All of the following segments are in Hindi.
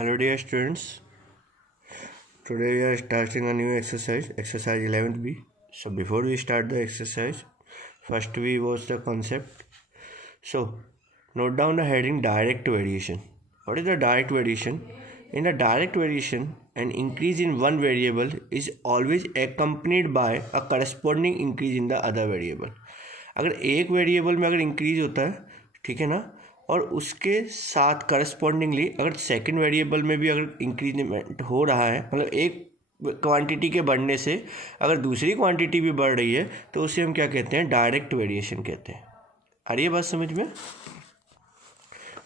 Hello dear students, today we are starting a new exercise 11th B. So before we start the exercise, first we watch the concept. So note down the heading direct variation. What is the direct variation? In the direct variation, an increase in one variable is always accompanied by a corresponding increase in the other variable. अगर एक वेरिएबल में अगर इंक्रीज होता है, ठीक है ना, और उसके साथ करस्पॉन्डिंगली अगर सेकंड वेरिएबल में भी अगर इंक्रीजमेंट हो रहा है, मतलब एक क्वांटिटी के बढ़ने से अगर दूसरी क्वांटिटी भी बढ़ रही है, तो उसे हम क्या कहते हैं? डायरेक्ट वेरिएशन कहते हैं। आ रही है बात समझ में?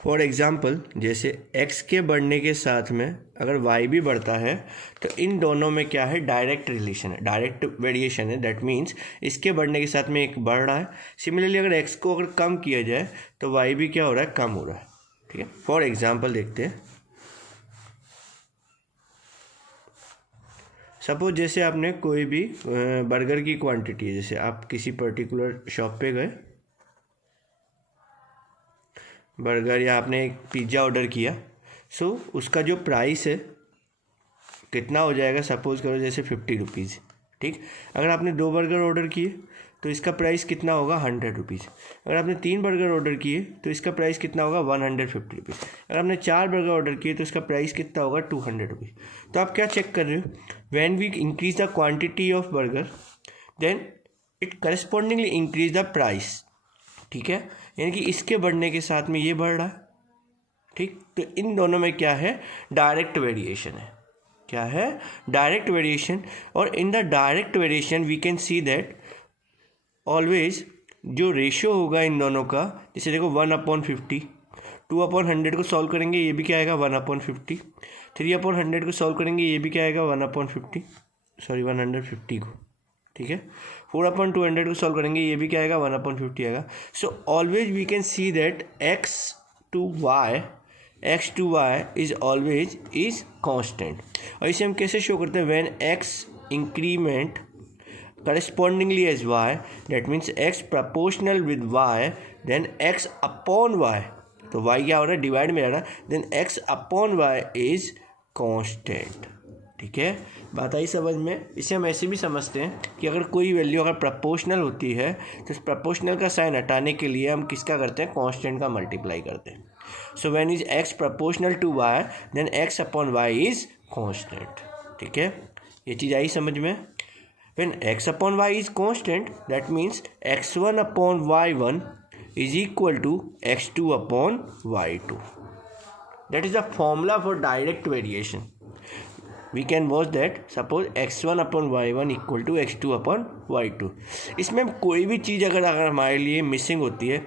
फॉर एग्जाम्पल, जैसे x के बढ़ने के साथ में अगर y भी बढ़ता है, तो इन दोनों में क्या है? डायरेक्ट रिलेशन है, डायरेक्ट वेरिएशन है। दैट मीन्स इसके बढ़ने के साथ में एक बढ़ रहा है। सिमिलरली अगर x को अगर कम किया जाए तो y भी क्या हो रहा है? कम हो रहा है। ठीक है, फॉर एग्जाम्पल देखते हैं। सपोज जैसे आपने कोई भी बर्गर की क्वांटिटी है, जैसे आप किसी पर्टिकुलर शॉप पे गए बर्गर, या आपने एक पिज़्ज़ा ऑर्डर किया। सो उसका जो प्राइस है कितना हो जाएगा? सपोज़ करो जैसे 50 रुपीज़। ठीक, अगर आपने 2 बर्गर ऑर्डर किए तो इसका प्राइस कितना होगा? 100 रुपीज़। अगर आपने 3 बर्गर ऑर्डर किए तो इसका प्राइस कितना होगा? 150 रुपीज़। अगर आपने 4 बर्गर ऑर्डर किए तो इसका प्राइस कितना होगा? 200 रुपीज़। तो आप क्या चेक कर रहे हो? When we increase the quantity of burger, then it correspondingly increase the price. ठीक है, यानी कि इसके बढ़ने के साथ में ये बढ़ रहा है। ठीक, तो इन दोनों में क्या है? डायरेक्ट वेरिएशन है। क्या है? Direct variation. और in the direct variation we can see that always जो रेशियो होगा इन दोनों का, जैसे देखो 1/50, 2/100 को सॉल्व करेंगे, ये भी क्या आएगा? 1/50। 3/100 को सॉल्व करेंगे, ये भी क्या आएगा? 150 को। ठीक है, 4/200 को सॉल्व करेंगे, ये भी क्या आएगा? 1/50 आएगा। So always we can see that x to y is always is constant. और इसे हम कैसे शो करते हैं? When x increment correspondingly as y, that means x proportional with y, then x upon y, तो y क्या हो रहा है? डिवाइड में आ रहा है, then x upon y is constant. ठीक है, बात आई समझ में? इसे हम ऐसे भी समझते हैं कि अगर कोई वैल्यू अगर प्रपोर्शनल होती है तो प्रपोर्शनल का साइन हटाने के लिए हम किसका करते हैं? कांस्टेंट का मल्टीप्लाई करते हैं। So when is x proportional to y, then x upon y is constant. ठीक है, ये चीज़ आई समझ में? When x upon y is constant, that means x1 upon y1 is equal to x2 upon y2। That is the formula for direct variation. We can watch that. Suppose x1 upon y1 equal to x2 upon y2. इसमें कोई भी चीज़ अगर हमारे लिए मिसिंग होती है,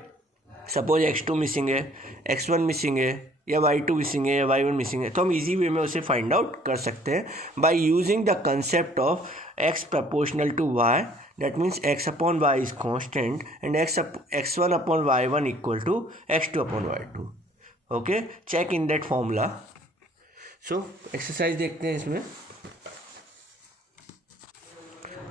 सपोज x2 मिसिंग है, x1 मिसिंग है, या y2 मिसिंग है, या y1 मिसिंग है, तो हम इजी वे में उसे फाइंड आउट कर सकते हैं by using the concept of x proportional to y। That means x upon y is constant and x1 upon y1 equal to x2 upon y2। Okay, check in that formula. So exercise देखते हैं इसमें।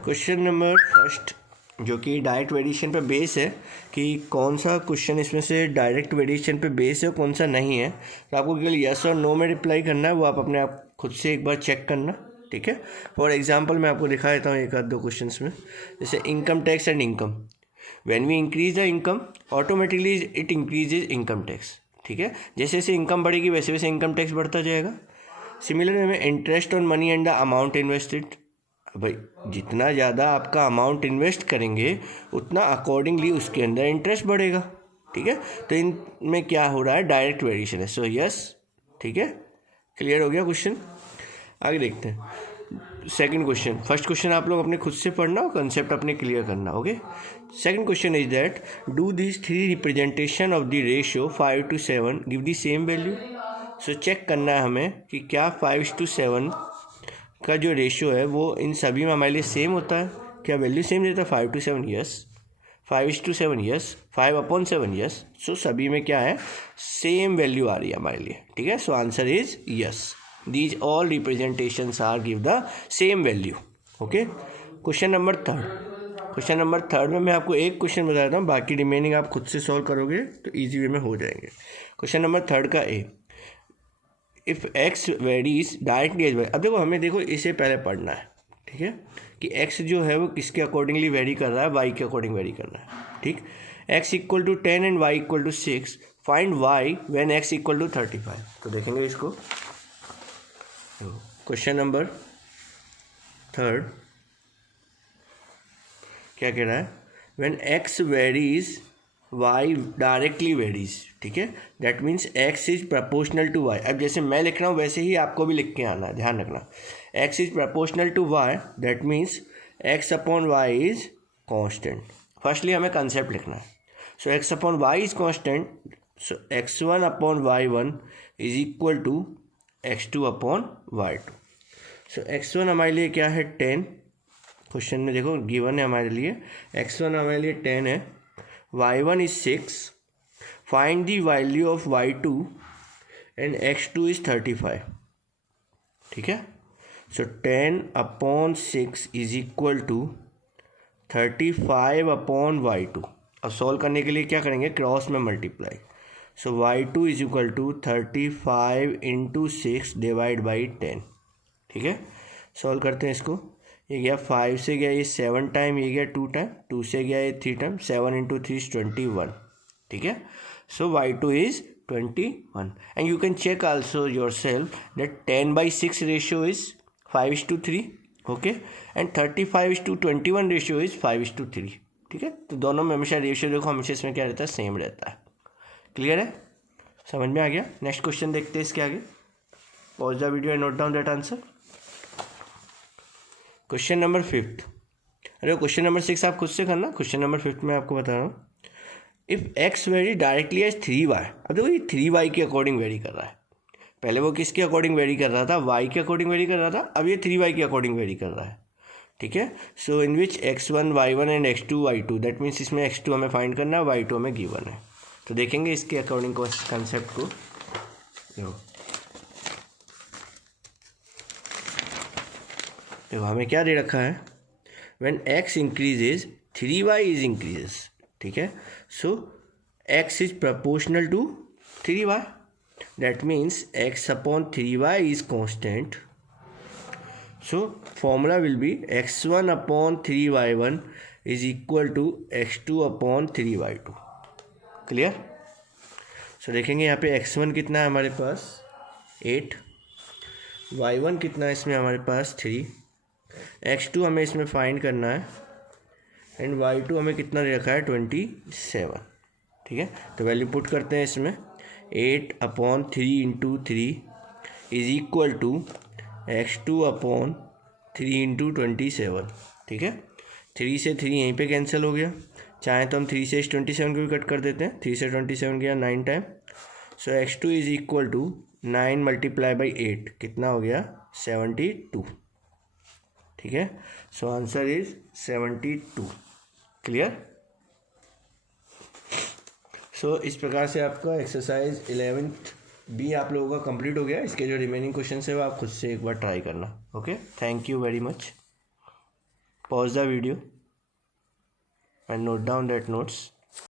क्वेश्चन नंबर फर्स्ट, जो कि डायरेक्ट वेरिएशन पे बेस है, कि कौन सा क्वेश्चन इसमें से डायरेक्ट वेरिएशन पे बेस है और कौन सा नहीं है। तो आपको केवल यस और नो में रिप्लाई करना है, वो आप अपने आप खुद से एक बार चेक करना। ठीक है, फॉर एग्जांपल मैं आपको दिखा देता हूँ एक आध दो क्वेश्चन में। जैसे income tax and income, when we increase the income automatically it increases income tax. ठीक है, जैसे जैसे इनकम बढ़ेगी वैसे वैसे इनकम टैक्स बढ़ता जाएगा। सिमिलर में interest on money and the amount invested, भाई जितना ज़्यादा आपका अमाउंट इन्वेस्ट करेंगे उतना अकॉर्डिंगली उसके अंदर इंटरेस्ट बढ़ेगा। ठीक है, तो इनमें क्या हो रहा है? डायरेक्ट वेरिएशन है। सो यस, ठीक है, क्लियर हो गया क्वेश्चन। आगे देखते हैं सेकंड क्वेश्चन। फर्स्ट क्वेश्चन आप लोग अपने खुद से पढ़ना और कंसेप्ट अपने क्लियर करना। Okay, second question is that do this 3 representation of the ratio 5:7 give the same value. So check करना है हमें कि क्या 5:7 का जो रेशियो है वो इन सभी में हमारे लिए सेम होता है। क्या वैल्यू सेम देता है? 5:7 यस, 5:7 यस, 5/7 यस। सो सभी में क्या है? सेम वैल्यू आ रही है हमारे लिए। ठीक है, so answer is yes, these all representations are give the same value. Okay, question number third में मैं आपको एक क्वेश्चन बताता हूँ, बाकी रिमेनिंग आप खुद से सॉल्व करोगे तो ईजी वे में हो जाएंगे। क्वेश्चन नंबर थर्ड का A, if X varies directly as Y, अब देखो हमें देखो इसे पहले पढ़ना है, ठीक है, कि एक्स जो है वो किसके अकॉर्डिंगली वेरी कर रहा है, वाई के अकॉर्डिंग वेरी कर रहा है, ठीक। X equal to 10 and Y equal to 6, find Y when X equal to 35। तो देखेंगे इसको, क्वेश्चन नंबर 3 क्या कह रहा है, when X varies Y directly varies, ठीक है, that means X is proportional to Y. अब जैसे मैं लिख रहा हूँ वैसे ही आपको भी लिख के आना है, ध्यान रखना, X is proportional to Y, that means X upon Y is constant. Firstly हमें कंसेप्ट लिखना है, so X upon Y is constant, so x1 upon y1 is equal to x2 upon y2। So x1 हमारे लिए क्या है 10, क्वेश्चन में देखो गिवन है हमारे लिए, x1 हमारे लिए 10 है, y1 is 6, find the value of y2 and x2 is 35, ठीक है। So 10 upon 6 is equal to 35 upon y2। अब सॉल्व करने के लिए क्या करेंगे, क्रॉस में multiply, so y2 is equal to 35 into 6 divide by 10, ठीक है। सॉल्व करते हैं इसको, ये गया 5 से गया ये 7 टाइम, ये गया 2 टाइम, 2 से गया ये 3 टाइम, 7 इंटू 3 इज 21, ठीक है। So y2 is 21 and you can check also yourself that 10/6 ratio is 5:3, okay, and 35:21 ratio is 5:3, ठीक है। तो दोनों में हमेशा रेशियो देखो, हमेशा इसमें क्या रहता है, सेम रहता है। क्लियर है, समझ में आ गया। नेक्स्ट क्वेश्चन देखते हैं इसके आगे, pause the video and note down that answer. Question number 5, अरे क्वेश्चन नंबर 6 आप खुद से करना, क्वेश्चन नंबर 5 मैं आपको बता रहा हूँ, if X vary directly as 3y। अब देखो ये 3y के अकॉर्डिंग वेरी कर रहा है, पहले वो किसके अकॉर्डिंग वेरी कर रहा था, y के अकॉर्डिंग वेरी कर रहा था, अब ये 3y के अकॉर्डिंग वेरी कर रहा है, ठीक है। सो इन विच x1 y1 and x2 y2, that means इसमें x2 हमें फाइंड करना है, y2 हमें गिवन है। तो देखेंगे इसके अकॉर्डिंग कंसेप्ट को, देखो हमें क्या दे रखा है, when x increases 3y is increases, ठीक है। So x is proportional to 3y, that means x upon 3y is constant, so formula will be x1 upon 3y1 is equal to x2 upon 3y2। Clear. So देखेंगे यहाँ पे x1 कितना है हमारे पास 8, y1 कितना है इसमें हमारे पास 3, x2 हमें इसमें फाइंड करना है, एंड y2 हमें कितना दे रखा है 27, ठीक है। तो वैल्यू पुट करते हैं इसमें, 8 upon 3 into 3 is equal to x2 upon 3 into 27, ठीक है। 3 से 3 यहीं पे कैंसिल हो गया, चाहे तो हम 3 से इस 27 को भी कट कर देते हैं, 3 से 27 गया 9 time, so x2 is equal to 9 multiply by 8 कितना हो गया 72, ठीक है। So answer is 72। Clear. So इस प्रकार से आपका एक्सरसाइज 11th भी आप लोगों का कंप्लीट हो गया। इसके जो रिमेनिंग क्वेश्चन है वो आप खुद से एक बार ट्राई करना, okay. Thank you very much. Pause the video and note down that notes.